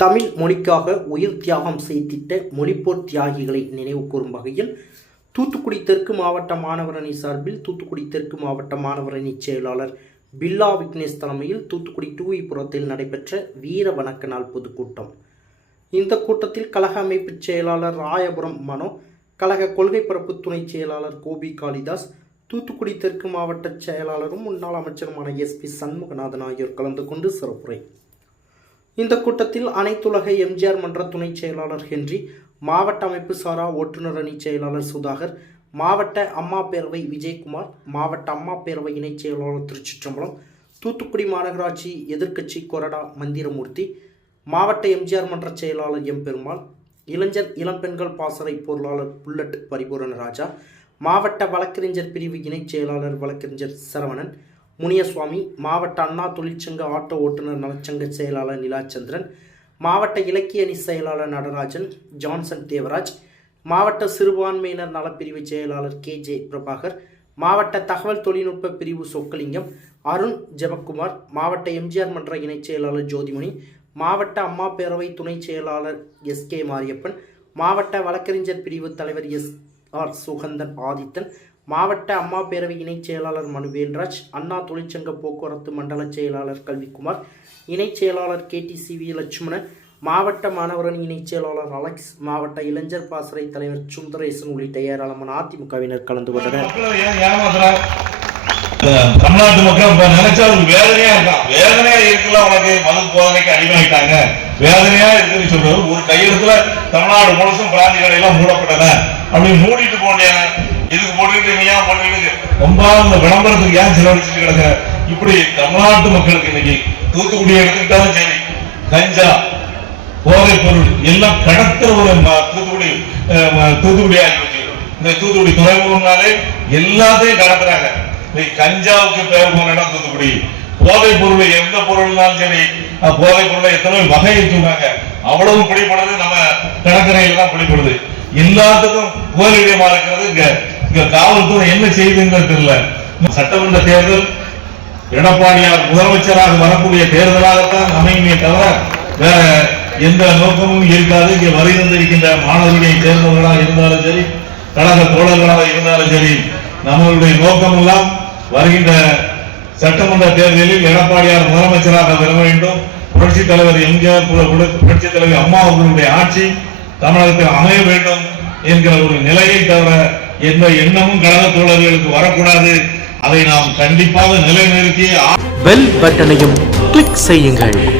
தமிழ் மொழிக்காக உயிர் தியாகம் செய்திட்ட மொழிப்போர் தியாகிகளை நினைவு கூறும் வகையில் தூத்துக்குடி தெற்கு மாவட்ட மாணவர் அணி சார்பில் தூத்துக்குடி தெற்கு மாவட்ட மாணவர் அணி செயலாளர் பில்லா விக்னேஷ் தலைமையில் தூத்துக்குடி டூவிபுரத்தில் நடைபெற்ற வீர வணக்க நாள் பொதுக்கூட்டம். இந்த கூட்டத்தில் கழக அமைப்பு செயலாளர் ராயபுரம் மனோ கழக கொள்கை பரப்பு துணை செயலாளர் கோபி காளிதாஸ் தூத்துக்குடி தெற்கு மாவட்ட செயலாளரும் முன்னாள் அமைச்சருமான எஸ்பி சண்முகநாதன் ஆகியோர் கலந்து கொண்டு சிறப்புரை இந்த கூட்டத்தில் அனைத்துலக எம்ஜிஆர் மன்ற துணை செயலாளர் ஹென்றி மாவட்ட அமைப்பு சாரா ஓட்டுநர் அணி செயலாளர் சுதாகர் மாவட்ட அம்மா பேரவை விஜயகுமார் மாவட்ட அம்மா பேரவை இணைச் செயலாளர் திருச்சிற்றம்பலம் தூத்துக்குடி மாநகராட்சி எதிர்க்கட்சி கொரடா மந்திரமூர்த்தி மாவட்ட எம்ஜிஆர் மன்ற செயலாளர் எம் பெருமாள் இளைஞர் இளம்பெண்கள் பாசறை பொருளாளர் புல்லட் பரிபூரண ராஜா மாவட்ட வழக்கறிஞர் பிரிவு இணைச் செயலாளர் வழக்கறிஞர் சரவணன் முனியசுவாமி மாவட்ட அண்ணா தொழிற்சங்க ஆட்டோ ஓட்டுநர் நலச்சங்க செயலாளர் நிலாச்சந்திரன் மாவட்ட இலக்கிய அணி செயலாளர் நடராஜன் ஜான்சன் தேவராஜ் மாவட்ட சிறுபான்மையினர் நலப்பிரிவு செயலாளர் கே ஜே பிரபாகர் மாவட்ட தகவல் தொழில்நுட்ப பிரிவு சொக்கலிங்கம் அருண் ஜெபக்குமார் மாவட்ட எம்ஜிஆர் மன்ற இணைச் செயலாளர் ஜோதிமணி மாவட்ட அம்மா பேரவை துணை செயலாளர் எஸ் கே மாரியப்பன் மாவட்ட வழக்கறிஞர் பிரிவு தலைவர் எஸ் ஆர் சுகந்தன் ஆதித்தன் மாவட்ட அம்மா பேரவை இணைச் செயலாளர் மனு வேல்ராஜ் அண்ணா தொழிற்சங்க போக்குவரத்து மண்டல செயலாளர் கல்விக்குமார் இணைச் செயலாளர் K D C V Lakshmanan மாவட்ட மாணவரணி இணைச் செயலாளர் அலெக்ஸ் மாவட்ட இளைஞர் பாசறை தலைவர் சுந்தரேசன் உள்ளிட்ட ஏராளமான அதிமுகவினர் கலந்து கொண்டனர். தமிழ்நாட்டு மக்கள் இப்ப நினைச்சா அவருக்கு வேதனையா இருக்கான் வேதனையா இருக்குல்ல உனக்கு? மது போதனைக்கு அடிமையாயிட்டாங்க. வேதனையா இருக்குன்னு சொல்றது ஒரு கையெழுத்துல தமிழ்நாடு முழுசும் பிராந்தி கடையெல்லாம் மூடப்பட்டன. அப்படி மூடிட்டு போனேன். இதுக்கு போட்டுக்கிட்டு நீ ஏன் போட்டுக்கிட்டு ரொம்ப இந்த விளம்பரத்துக்கு ஏன் செலவழிச்சுட்டு கிடக்குற? இப்படி தமிழ்நாட்டு மக்களுக்கு இன்னைக்கு தூத்துக்குடி எடுத்துக்கிட்டாலும் சரி கஞ்சா போதைப் பொருள் எல்லாம் கடத்துற ஒரு தூத்துக்குடி அஹ், தூத்துக்குடி ஆகிப்போச்சு இந்த தூத்துக்குடி துறைமுகம்னாலே எல்லாத்தையும் கடத்துறாங்க. இன்னைக்கு கஞ்சாவுக்கு பேர் போன இடம் தூத்துக்குடி. போதைப் பொருள் எந்த பொருள்னாலும் சரி அஹ், போதைப் பொருளை எத்தனை வகை சொன்னாங்க அவ்வளவு பிடிப்படுது நம்ம கடற்கரையில் தான் பிடிப்படுது எல்லாத்துக்கும் கோலிடமா இருக்கிறது. இங்க இங்க காவல்துறை என்ன செய்யுதுங்கிறது தெரியல. சட்டமன்ற தேர்தல் எடப்பாடியார் முதலமைச்சராக வரக்கூடிய தேர்தலாகத்தான் அமையுமே தவிர வேற எந்த நோக்கமும் இருக்காது. இங்கே வருகின்றிருக்கின்ற மாணவர்களை சேர்ந்தவர்களாக இருந்தாலும் சரி கழக தோழர்களாக இருந்தாலும் சரி நம்மளுடைய நோக்கம் எல்லாம் வருகின்ற சட்டமன்ற தேர்தலில் எடப்பாடியார் முதலமைச்சராக வர வேண்டும். புரட்சி தலைவர் எம்ஜிஆர் பு- புரட்சி தலைவர் அம்மா அவர்களுடைய ஆட்சி தமிழகத்தில் அமைய வேண்டும் என்கிற ஒரு நிலையை தவிர எந்த எண்ணமும் கழக தோழர்களுக்கு வரக்கூடாது. அதை நாம் கண்டிப்பாக நிலைநிறுத்தி பெல் பட்டனையும் கிளிக் செய்யுங்கள்.